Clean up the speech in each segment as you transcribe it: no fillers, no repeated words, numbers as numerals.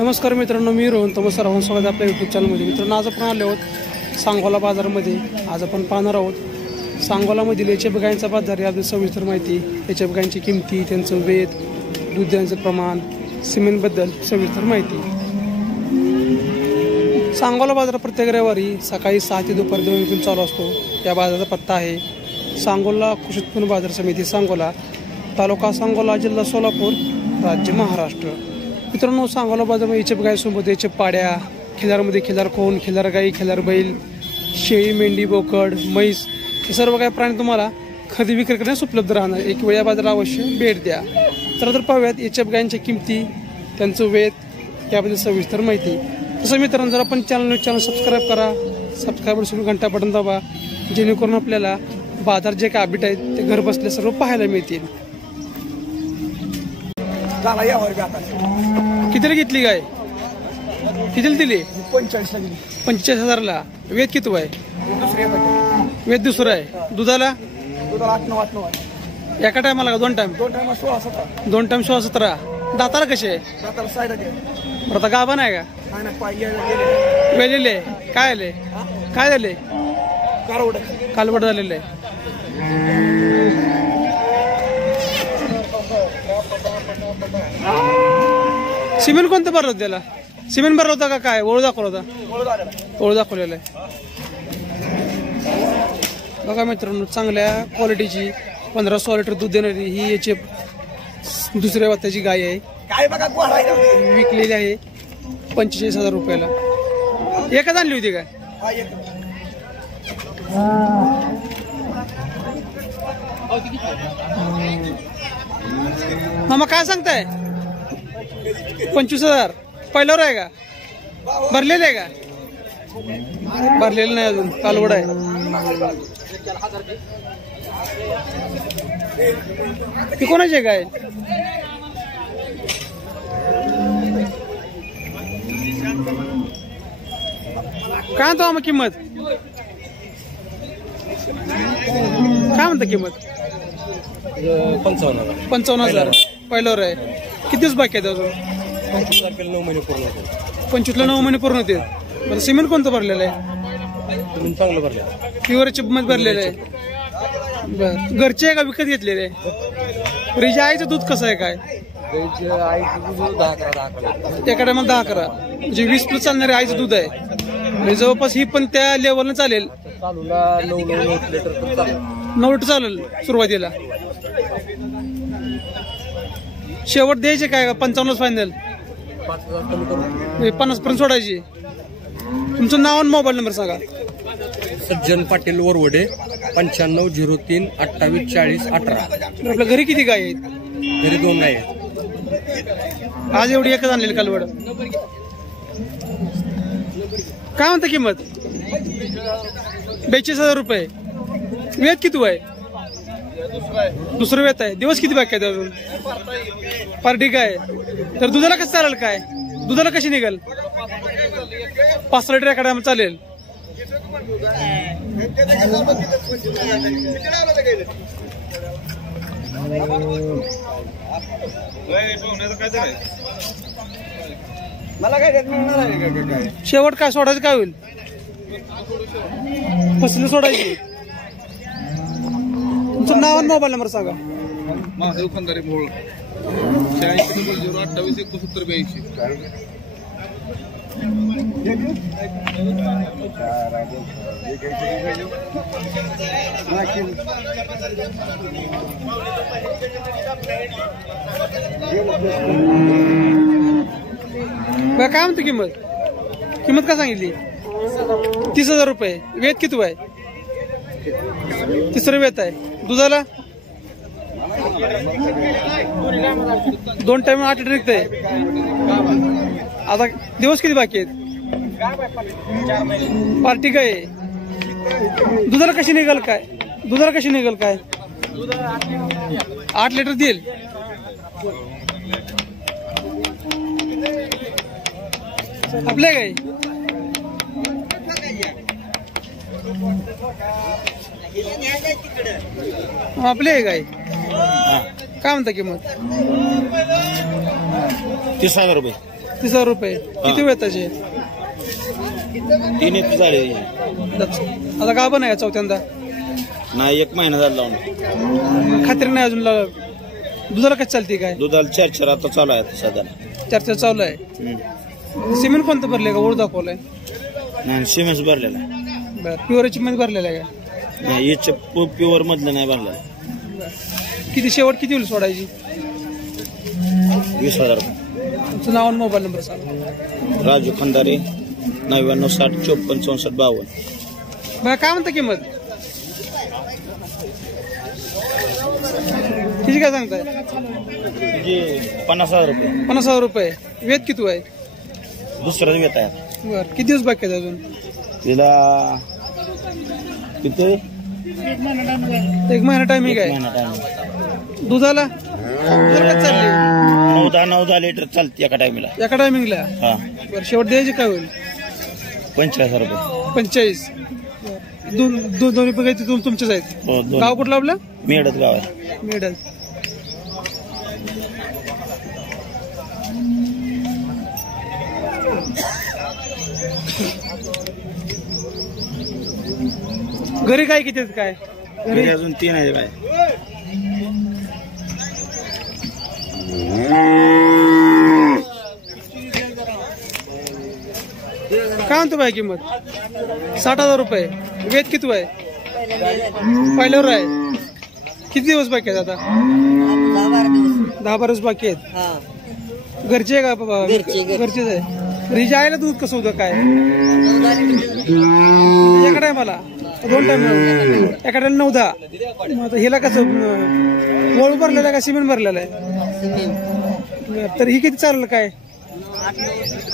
नमस्कार मित्रांनो, मी रोहन तमस सर्वांचं स्वागत आपल्या यूट्यूब चॅनलमध्ये। मित्रांनो, आज आपण आलो आहोत सांगोला बाजारामध्ये। आज आपण पाहणार आहोत सांगोलामधील एचएफ गायींचा बाजार याबद्दल सविस्तर माहिती, एचएफ गायींची किंमती, त्यांचं वेत, दुधाचं प्रमाण, सिमेंटबद्दल सविस्तर माहिती। सांगोला बाजार प्रत्येक रविवारी सकाळी 6 ते दुपारी 2 वाजेपर्यंत चालू असतो। या बाजाराचा पत्ता आहे सांगोला कृषी उत्पन्न बाजार समिती, सांगोला, तालुका सांगोला, जिल्हा सोलापूर, राज्य महाराष्ट्र। मित्रांनो, सांगोला बाजारामध्ये एचएफ गायीसोबत एचएफ पाड्या, खिलारमध्ये खिलार कोण, खिलार गाई, खिलार बैल, शेळी, मेंढी, बोकड, म्हैस हे सर्व काही प्राणी तुम्हाला खरेदी विक्री करण्यास उपलब्ध राहणार। एक वेळ या बाजाराला अवश्य भेट द्या। तर पाहूयात एचएफ गायींच्या किंमती, त्यांचं वेत याबद्दल सविस्तर माहिती। तसं मित्रांनो, जर आपण चॅनल सबस्क्राईब करा, सबस्क्राईबर सोडून घंटा बटन दाबा, जेणेकरून आपल्याला बाजार जे काय अपडेट आहेत ते घर बसल्या सर्व पाहायला मिळतील। कितीला घेतली गाय? कितीला दिली? 45,000ला। वेद किती आहे? वेद दुसरं आहे। दुधाला 8-9 एका टायमाला का दोन टाइम? दोन टाइम 16-17। दाताला कसे आहे? आता गाभण आहे का? वेलेले काय आले? काय झाले? कालवड झालेलं आहे। सिमेंट कोणतं भरलं त्याला? सिमेंट भरलं होता का काय? ओळ दाखवला होता? ओळ दाखवलेला आहे। बघा मित्रांनो, चांगल्या क्वालिटीची 15-16 लिटर दूध देणारी ही याची दुसऱ्या वाताची गाय आहे। विकलेली आहे 45,000 रुपयाला। एकच आणली होती काय? मामा काय सांगताय? 25,000 पहिल्यावर आहे का? भरलेलं आहे का? भरलेलं नाही अजून, कालवड आहे। ती कोणाची आहे गाय? काय म्हणतो मग किंमत? काय म्हणता किंमत? 55,000 पहिल्यावर आहे। किती दिवस बाकी आहेत अजून? 9 महिने पूर्ण होते। 25ला 9 महिने पूर्ण होते। बरं, सिमेंट कोणतं भरलेलं आहे? चांगलं भरलं, प्युअर मध्ये भरलेलं आहे। बरं, घरचे आहे का विकत घेतलेले? रिजा आईचं दूध कसं आहे काय? एका टायमाला 10-11 म्हणजे 20+ चालणारे आईचं दूध आहे। म्हणजे जवळपास ही पण त्या लेवलनं चालेल। 9 लिटर चालेल सुरुवातीला। शेवट द्यायचे काय? 55 फायनल? 50 पर्यंत सोडायची। तुमचं नाव आणि मोबाईल नंबर सांगा। सज्जन पाटील वरवडे, 9503 28 40 18। आपल्या घरी किती गाय आहेत? घरी 2 गाय आहेत। आज एवढी एकच आणलेली कालवड। काय म्हणता किंमत? 42,000 रुपये। वेत किती आहे? दुसरं वेत आहे। दिवस किती बाकी आहेत अजून? पार्टी काय? तर दुधाला कसं चालेल काय? दुधाला कशी निघेल? 5 लिटर एका टायमाला चालेल। मला काय शेवट काय सोडायचं? काय होईल? कसली सोडायची? तुमचं नाव आणि मोबाईल नंबर सांगा। महादेव खंदारे मोहोळ, 86 028 71 82। काय म्हणतो किंमत? किंमत काय सांगितली? 30,000 रुपये। वेत किती आहे? तिसरं वेत आहे। दुधाला 2 टाइम 8 लिटर निघतंय। आता दिवस किती बाकी आहेत? पार्टी काय? दुधाला कशी निघाल काय? दुधाला कशी निघाल काय? 8 लिटर देईल। आपल्या काय? आपले आहे काय? काय म्हणता किंमत? 30,000 रुपये। 35,000 रुपये. किती वेळ त्याचे? 3 येत झाले. आता गाभण आहे चौथ्यांदा? नाही, 1 महिना झाला लावून. खात्री नाही अजून. दुधाला कशी चालते काय? दुधाला 4 आता चालू आहे सध्या. चर्चा चालू आहे. सिमेंट कोणतं भरले का? ओढ दाखवलंय. नाही, सिमेंट भरलेला आहे. बरं, प्युअरची मध्ये भरलेलं आहे का? नाही, प्युअर मधलं नाही भरलेलं. किती शेवट किती होईल सोडायची? 20,000 रुपये. तुमचं नाव आणि मोबाईल नंबर सांगा. राजू खंदारे 99 60 54 64 52. बघा काय म्हणता किंमत? किती काय सांगताय? 50,000 रुपये. 50,000 रुपये. वेद किती आहे? दुसरंच घेत आहे. बरं, किती दिवस बाकी आहेत अजून? तिला किती? 1 महिना टायमिंग आहे. दुधाला कसं चालली? 9-10 लिटर चालते एका टायमिला. एका टायमिंगला? हा. बरं, शेवट द्यायची काय होईल? 45,000 रुपये. 45. दोन्ही बघायचे तुमचेच आहेत. हो, दोन. गाव कुठलं आपलं? मेडत गाव आहे. मेडल. घरी काय किती आहेत काय? घरी अजून 3 आहे काय. काय म्हणतो बाय किंमत? 60,000 रुपये. वेद किती आहे? पहिल्यावर आहे. किती दिवस बाकी आहेत आता? 10-12 दिवस बाकी आहेत. घरचे आहे का बाबा? घरचेच आहे. रिजा आहे ना. दूध कसं होतं काय? एका टायमाला 2 टाइम? एका टायमाला 9-10. मग हिला कसं वळू भरलेलं आहे का सिमेंट भरलेलं आहे? तर ही किती चालेल काय?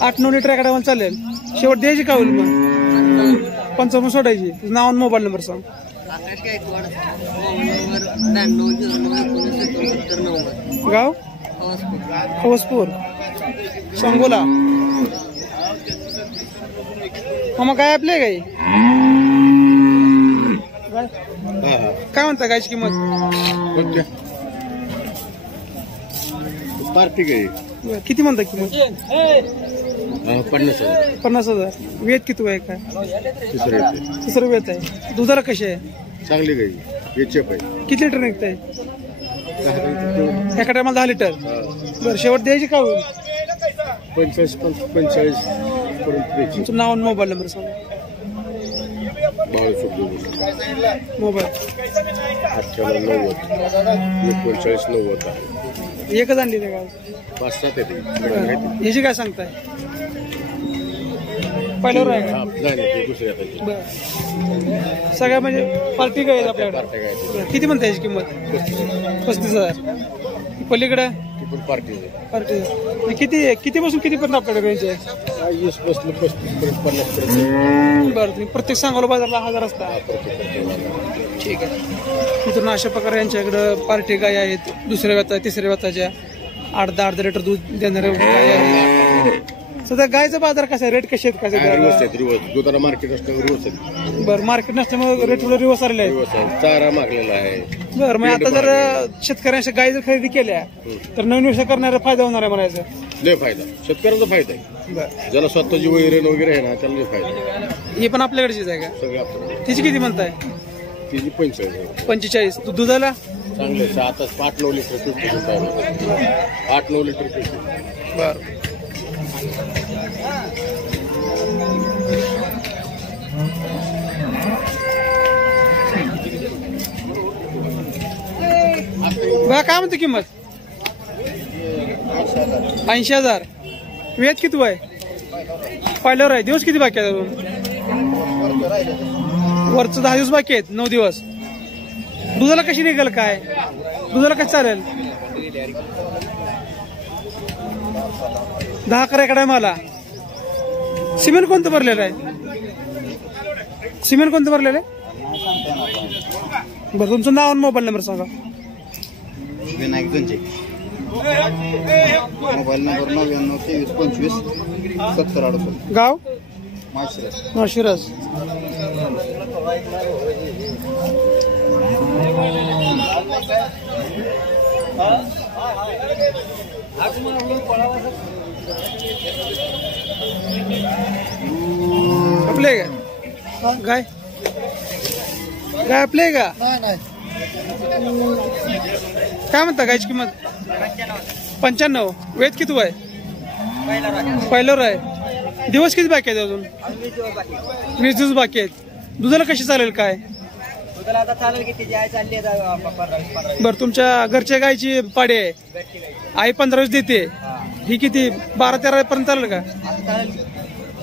8-9 लिटर एका टायमाला चालेल. शेवट द्यायची का होईल मग? 55 सोडायची. नाव आणि मोबाईल नंबर सांग. गाव? खवसपूर, सांगोला. मग काय आपले गाई काय म्हणता? गायची किंमत पार्टी गाई किती म्हणता किंमत? 50,000. 50,000. वेद किती आहे काय? तिसरं वेद आहे. दुधाला कशी आहे? चांगली गाई. चेप आहे. किती लिटर निघत आहे? एका टायमाला 10 लिटर. बरं, शेवट द्यायची का होईल? 45 पर्यंत. तुमचं नाव आणि मोबाईल नंबर सांगा. मोबाईल 98-90-39-90. एकच आणली ते गाव? 5-7 येते. ह्याची काय सांगताय? पहिल्यावर आहे का? दुसऱ्या बरं, सगळ्या म्हणजे पार्टी काय आहेत आपल्याकडे? किती म्हणता याची किंमत? 35,000. पलीकडे पार्टी किती पासून किती पर्यंत आपल्याकडे रेंज आहे? 20 35 पर्यंत. बरं, तुम्ही प्रत्येक सांगोला बाजारला 1000 असता. ठीक आहे. मित्रांनो, अशा प्रकारे यांच्याकडं पार्टी गाय आहेत. दुसऱ्या व्यथा, तिसऱ्या व्यथाच्या 8-10 लिटर दूध देणाऱ्या गाय आहेत. सध्या गायचा बाजार कसा आहे? रेट कसे आहेत? रिवर्स दुधाला मार्केट असल्यावर रिवर्स आहे. बरं, मार्केट नसल्यामुळे रेट रिवर्स आलेले आहे. चारा मागलेला आहे. बरं, मग आता जर शेतकऱ्यांच्या गाय जर खरेदी केल्या तर नवीन व्यवसाय करणारा फायदा होणार आहे म्हणायचं? लय फायदा. शेतकऱ्याचा फायदा आहे. बरं, ज्याला स्वतःची वैरण वगैरे आहे ना त्याला लय फायदा आहे. ही पण आपल्याकडचीच आहे का? सगळं आपलं. तिची किती म्हणताय? तिची 45. 45. दुधाला चांगले 8-9 लिटर दूध. 8-9 लिटर दूध. बरं. बघा काय म्हणते किंमत? 80,000. वेद किती आहे? पहिल्यावर आहे. दिवस किती बाकी आहेत अजून? वरचं 10 दिवस बाकी आहेत. 9 दिवस. दुधाला कशी निघेल काय? दुधाला कसं चालेल? 10 करा एका टायमाला. सिमेंट कोणतं भरलेलं आहे? सिमेंट कोणतं भरलेलं आहे? बरं, तुमचं नाव आणि मोबाईल नंबर सांगा. विनायक जंजे. मोबाईल नंबर 99-23-25 70 गाव? माळशिरस. माळशिरस. आपले का गाय गाय आपले का काय म्हणता गायची किंमत 95. वेद किती आहे पहिल्यावर आहे. दिवस किती बाकी आहेत अजून 20 दिवस बाकी आहेत. दुधाला कशी चालेल काय बरं तुमच्या घरच्या गायची पाडी आहे आई 15 देते ही किती 12-13 पर्यंत चालेल का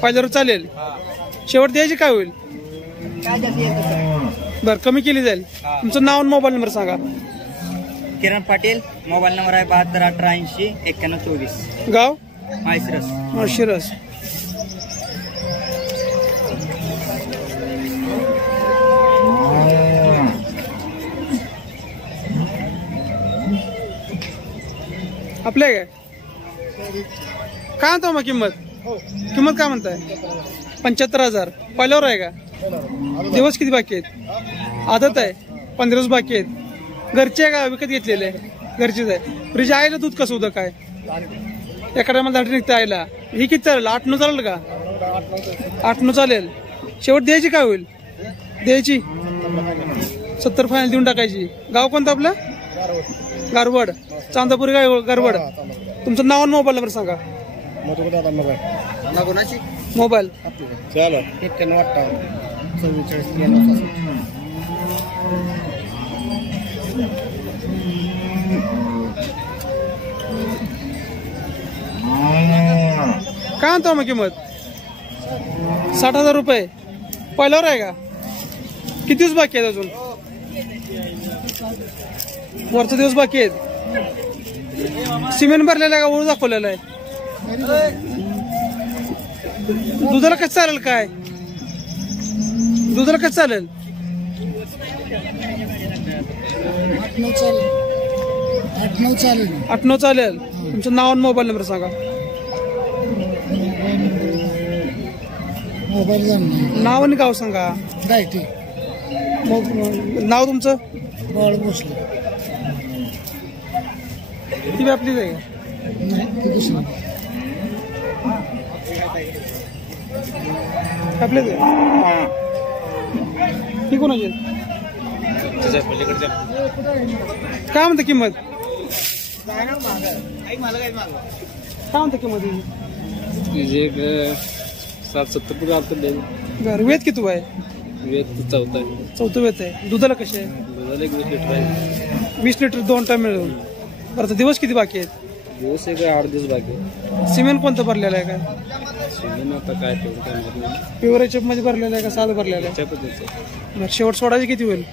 पहिल्यावर चालेल शेवट द्यायची काय होईल बरं कमी केली जाईल. तुमचं नाव आणि मोबाईल नंबर सांगा. किरण पाटील मोबाईल नंबर आहे 7218809124 गाव माळशिरस. माळशिरस. आपल्या काय म्हणतो मग किंमत काय म्हणताय 75,000 पहिल्यावर आहे का दिवस किती बाकी आहेत आदत आहे 15 दिवस बाकी आहेत. घरचे आहे का विकत घेतलेले घरचेच आहे. फ्रीज आईला दूध कसं होतं काय एखाद्या मला दाटी निघतं आईला ही किती चालेल 8-9 चालेल का 8-9 चालेल. शेवट द्यायची काय होईल द्यायची 70 फायनल देऊन टाकायची. गाव कोणतं आपलं गारवड चांदापुरी गारवड. तुमचं नाव आणि मोबाईल नंबर सांगा. मोबाईल चला 91. काय म्हणतो मग किंमत 60,000 रुपये पहिल्यावर आहे का किती दिवस बाकी आहेत अजून वरचा दिवस बाकी आहेत. सिमेंट भरलेला आहे का ओळू दाखवलेला आहे. दुधाला कसं चालेल काय दुधाला कसं चालेल 8-9 चालेल. तुमचं नाव आणि मोबाईल नंबर सांगा. नाव आणि गाव सांगा. नाव तुमचं ती आपलीच आहे आपलेच आहे ती कोणाची काय म्हणता किंमत काय म्हणता किंमत 60-70 बरं वेद किती आहे चौथं वेत आहे. दुधाला कसे आहे 20 लिटर 2 टाइम मिळून. बरं तर दिवस किती बाकी आहेत दिवस 8 दिवस बाकी. सिमेंट कोणतं भरलेलं आहे काय आता काय प्युअर चेप मध्ये भरलेलं आहे का साधं भरलेलं आहे बरं शेवट सोडायची किती होईल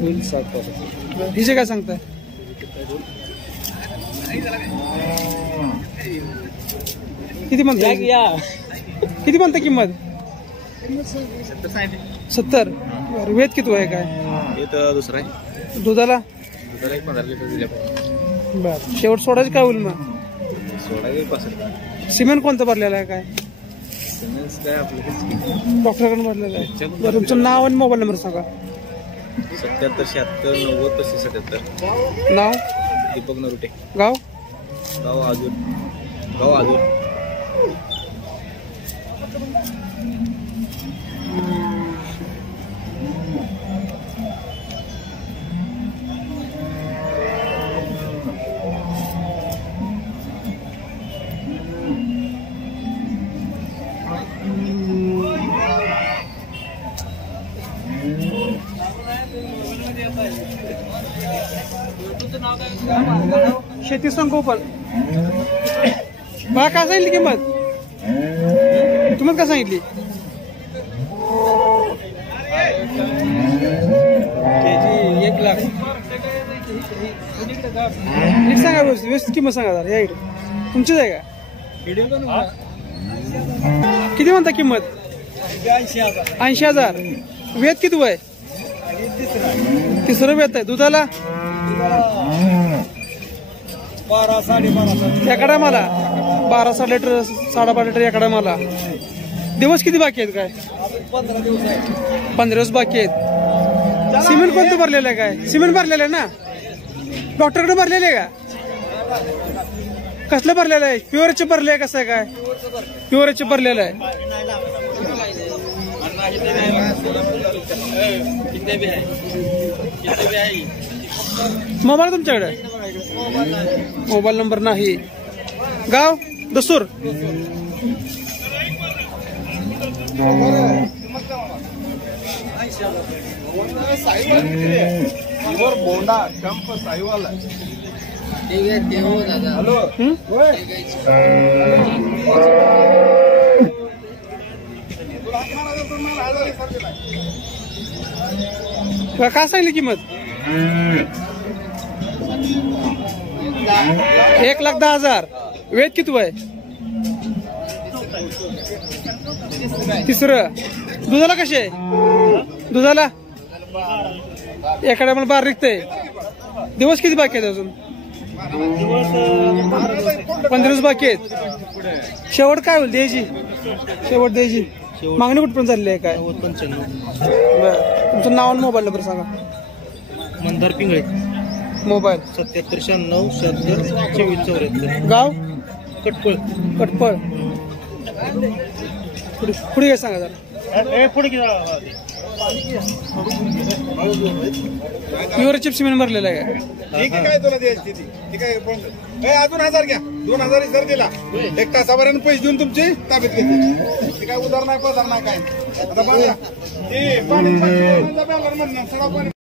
होईल 7-5. हिचे काय सांगताय किती म्हणता किंमत 70. बरं वेद किती आहे काय दुसरा आहे दुधाला 15 लिटर दिल्या बर शेवट सोडायची काय होईल मग सिमेंट कोणतं भरलेलं आहे काय काय आपलं डॉक्टरकडून भरलेलं आहे. बरं तुमचं नाव आणि मोबाईल नंबर सांगा. 77-76-90-77. नाव दीपक नरुटे गाव आजूर. शेती संगोपन मला काय सांगितली किंमत काय सांगितली केजी 1 लाख नीट सांगा व्यवस्थित किंमत सांगा जरा या इकडे तुमचीच आहे का किती म्हणता किंमत 80,000. वेद किती आहे तिसरं वेत आहे. दुधाला 12-12.5 एकडा मला 12-12 लिटर 12.5 लिटर एकडा मला. दिवस किती बाकी आहेत काय 15 दिवस बाकी आहेत. सिमेंट कोणतं भरलेलं आहे काय सिमेंट भरलेलं आहे ना डॉक्टरकडे भरलेलं आहे का कसलं भरलेलं आहे? प्युअरचे भरले आहे कसं आहे काय? प्युअरचे भरलेलं आहे. मोबाईल तुमच्याकडे? मोबाईल नंबर नाही. गाव दसूर. काय सांगली किंमत? 1,10,000. वेद किती आहे? तिसरं. दुधाला कशी आहे? दुधाला एखाद्या मला बारीक आहे. दिवस किती बाकी आहेत? अजून 15 दिवस बाकी आहेत. शेवट काय होईल द्यायची? शेवट द्यायची मागणी कुठपर्यंत झालेली आहे काय? 95. बरं. तुमचं नाव आणि मोबाईल नंबर सांगा. मंदार पिंगळे. मोबाईल 7796 गाव कटपळ. कटपळ. पुढे काय सांगा जरा. प्युअर चिप्स सिमेंट भरलेलं आहे का? ठीक आहे, काय तुला द्यायची ती? ठीक आहे, अजून 1000 घ्या. 2000 सर दिला. 1 तासापर्यंत पैसे देऊन तुमची ताब्यात घेतली. काय उधार नाही पदार नाही काय. आता बघा ते पाणी